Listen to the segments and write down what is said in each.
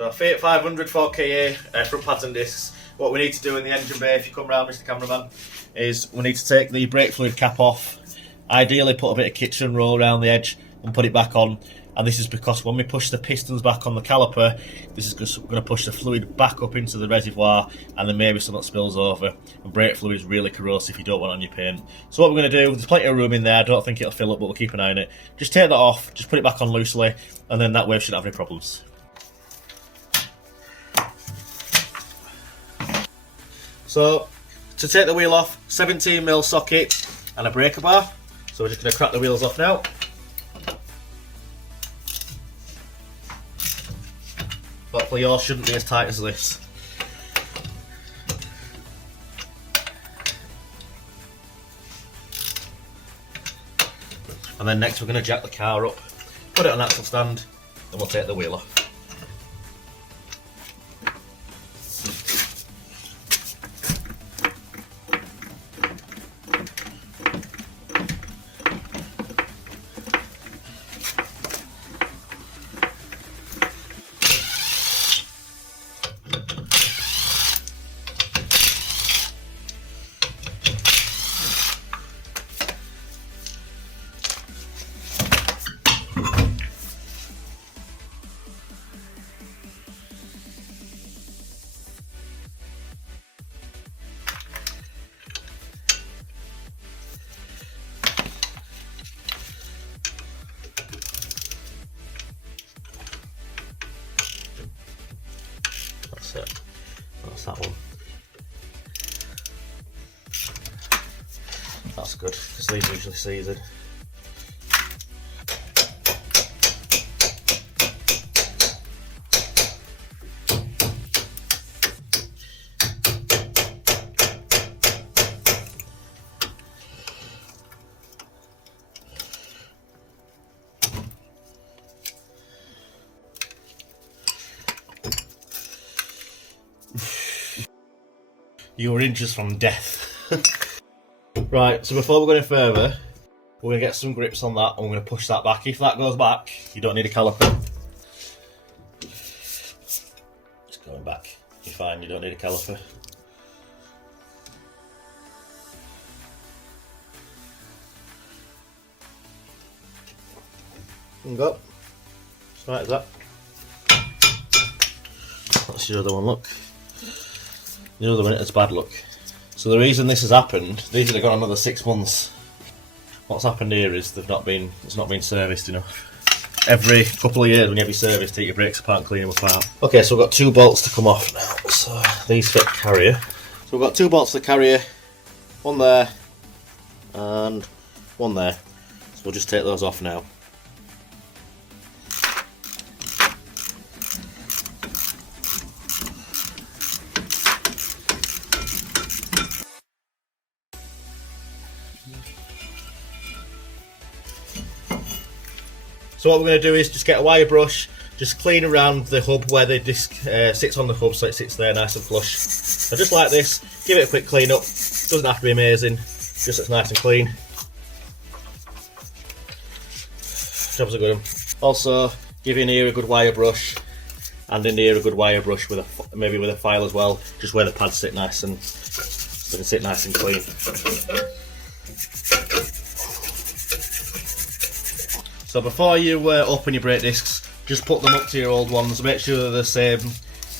So Fiat 500 4KA front pads and discs. What we need to do in the engine bay, if you come round, Mr. Cameraman, is we need to take the brake fluid cap off. Ideally put a bit of kitchen roll around the edge and put it back on. And this is because when we push the pistons back on the caliper, this is going to push the fluid back up into the reservoir, and then maybe something spills over. And brake fluid is really corrosive, you don't want it on your paint. So what we're going to do, there's plenty of room in there, I don't think it'll fill up, but we'll keep an eye on it. Just take that off, just put it back on loosely, and then that way we shouldn't have any problems. So, to take the wheel off, 17mm socket and a breaker bar. So we're just going to crack the wheels off now. Hopefully yours shouldn't be as tight as this. And then next we're going to jack the car up, put it on axle stand, and we'll take the wheel off. That's it. That's that one. That's good, because these are usually seasoned. You were inches from death. Right, so before we go any further, we're going to get some grips on that and we're going to push that back. If that goes back, you don't need a caliper. It's going back. You're fine, you don't need a caliper. And go. Just right as that. That's your other one, look. The other one has bad luck. So the reason this has happened, these have gone another 6 months. What's happened here is it's not been serviced enough. Every couple of years when you have your service, take your brakes apart and clean them apart. Okay, so we've got 2 bolts to come off now. So these fit carrier. So we've got 2 bolts to the carrier, one there and one there. So we'll just take those off now. So what we're going to do is just get a wire brush, just clean around the hub where the disc sits on the hub, so it sits there nice and flush. So just like this, give it a quick clean up. Doesn't have to be amazing, just so it's nice and clean. Job's a good one. Also, give in here a good wire brush, and in here a good wire brush with maybe with a file as well, just where the pads sit nice and so they can sit nice and clean. So before you open your brake discs, just put them up to your old ones, make sure they're the same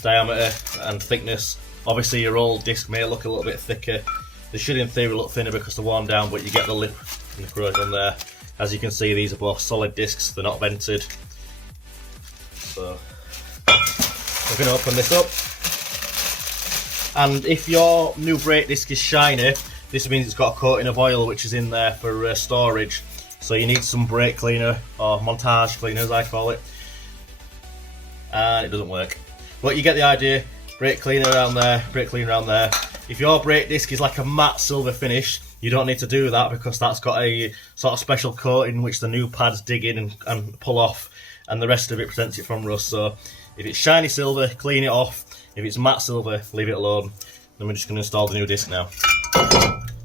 diameter and thickness. Obviously your old disc may look a little bit thicker. They should in theory look thinner because they're worn down, but you get the lip and the corrosion there. As you can see, these are both solid discs, they're not vented. So we're going to open this up. And if your new brake disc is shiny, this means it's got a coating of oil which is in there for storage. So you need some brake cleaner, or montage cleaner as I call it, and it doesn't work. But you get the idea, brake cleaner around there, brake cleaner around there. If your brake disc is like a matte silver finish, you don't need to do that because that's got a sort of special coating which the new pads dig in and pull off, and the rest of it prevents it from rust. So if it's shiny silver, clean it off. If it's matte silver, leave it alone. Then we're just going to install the new disc now,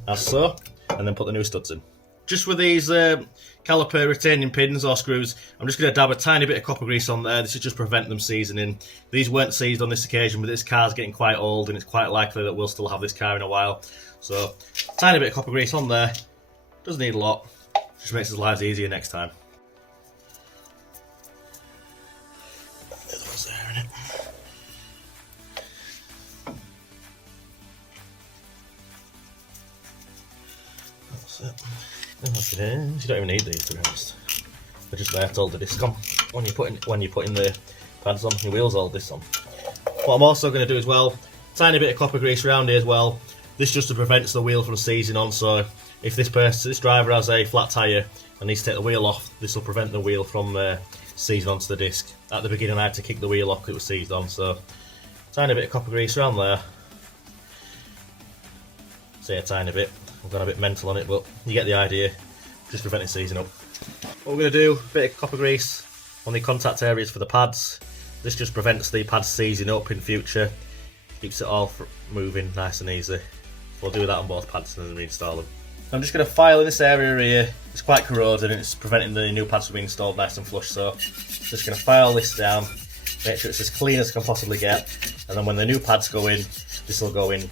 as so, and then put the new studs in. just with these caliper retaining pins or screws, I'm just going to dab a tiny bit of copper grease on there. This is just prevent them seizing in. These weren't seized on this occasion, but this car's getting quite old and it's quite likely that we'll still have this car in a while. So, tiny bit of copper grease on there. Doesn't need a lot. Just makes his lives easier next time. The other one's there, innit? That's it. That's it is. You don't even need these, to be honest. They're just there to hold the disc on. When you're putting the pads on, your wheels hold this on. What I'm also going to do as well, tiny bit of copper grease around here as well. This just prevents the wheel from seizing on. So if this driver has a flat tyre and needs to take the wheel off, this will prevent the wheel from seizing onto the disc. At the beginning, I had to kick the wheel off because it was seized on. So tiny bit of copper grease around there. Say a tiny bit. I've gone a bit mental on it, but you get the idea. Just prevent it seizing up. What we're going to do, a bit of copper grease on the contact areas for the pads. This just prevents the pads seizing up in future. Keeps it all moving nice and easy. We'll do that on both pads and then reinstall them. I'm just going to file in this area here. It's quite corroded and it's preventing the new pads from being installed nice and flush. So just going to file this down, make sure it's as clean as I can possibly get. And then when the new pads go in, this will go in.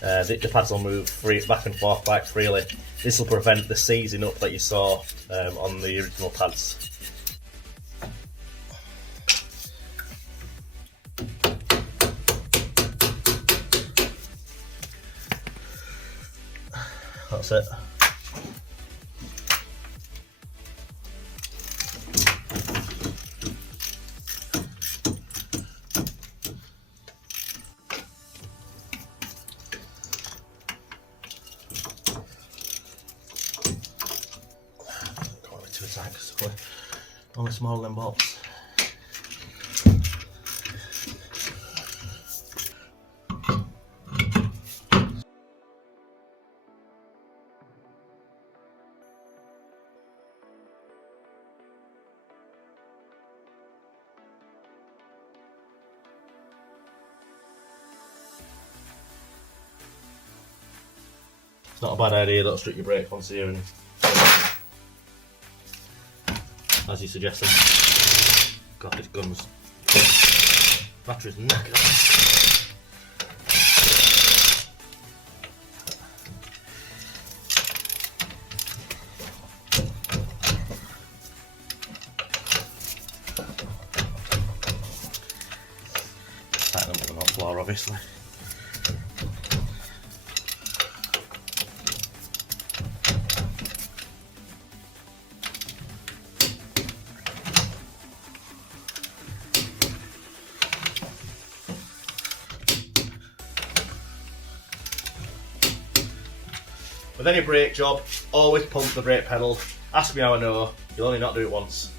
The pads will move back and forth quite freely. This will prevent the seizing up that you saw on the original pads. That's it. Only smaller than bolts. It's not a bad idea, don't strip your brake once here and as you suggested. God, this gun's battery's knackered. Tighten them up on the floor, obviously. With any brake job, always pump the brake pedal. Ask me how I know, you'll only not do it once.